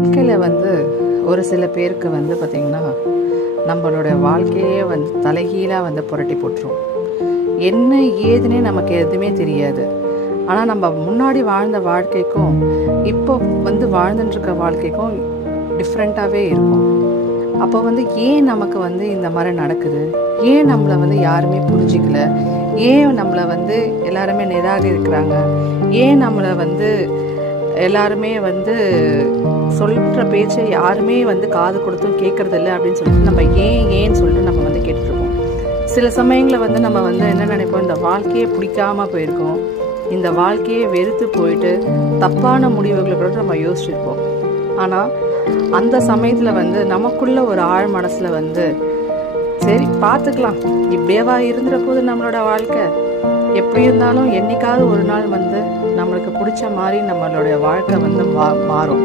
வாழ்க்கையில் ஒரு சில பேருக்கு பார்த்திங்கன்னா நம்மளுடைய வாழ்க்கையே தலைகீழாக புரட்டி போட்டுரும். என்ன ஏதுன்னே நமக்கு எதுவுமே தெரியாது. ஆனால் நம்ம முன்னாடி வாழ்ந்த வாழ்க்கைக்கும் இப்போ வாழ்ந்துட்டுருக்க வாழ்க்கைக்கும் டிஃப்ரெண்ட்டாகவே இருக்கும். அப்போ ஏன் நமக்கு இந்த மாதிரி நடக்குது, ஏன் நம்மளை யாருமே புரிஞ்சிக்கல, ஏன் நம்மளை எல்லாருமே நிராகரிக்கிறாங்க, ஏன் நம்மளை எல்லாருமே சொல்கிற பேச்சை யாருமே காது கொடுத்தும் கேட்குறதில்ல அப்படின்னு சொல்லிட்டு நம்ம ஏன்னு சொல்லிட்டு நம்ம கேட்டுட்ருக்கோம். சில சமயங்களில் நம்ம என்ன நினைப்போம், இந்த வாழ்க்கையே பிடிக்காம போயிருக்கோம், இந்த வாழ்க்கையே வெறுத்து போயிட்டு தப்பான முடிவுகளை கூட நம்ம யோசிச்சிருப்போம். ஆனால் அந்த சமயத்தில் நமக்குள்ள ஒரு ஆழ் மனசில் சரி பார்த்துக்கலாம், இப்படியேவா இருந்துற போது நம்மளோட வாழ்க்கை, எப்படி இருந்தாலும் என்னைக்காவது ஒரு நாள் நம்மளுக்கு பிடிச்ச மாதிரி நம்மளுடைய வாழ்க்கை மாறும்.